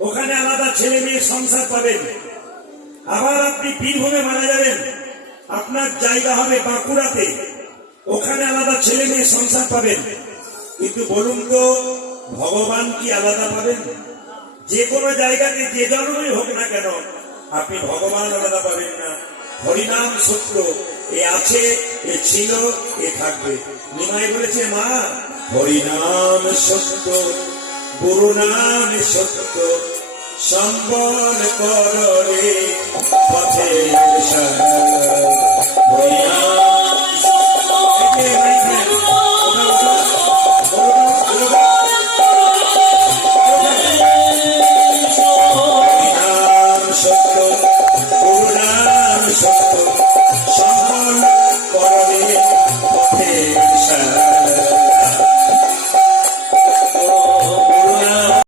ওখানে আলাদা ছেলে মেয়ে সংসার পাবেন। আবার আপনি বীরভূমে মারা যাবেন, আপনার জায়গা হবে বাঁকুড়াতে, ওখানে আলাদা ছেলে মেয়ে সংসার পাবেন। কিন্তু বলুন তো, ভগবান কি আলাদা পাবেন? যে কোনো জায়গাতে যে জন্মই হোক না কেন, আপনি ভগবান আলাদা পাবেন না। হরিনাম সত্য, এ আছে, এ ছিল, এ থাকবে। নিমাই বলেছে, মা হরিনাম সত্য, গুরু নাম সত্য, সম্বল করে পথে হরিনাম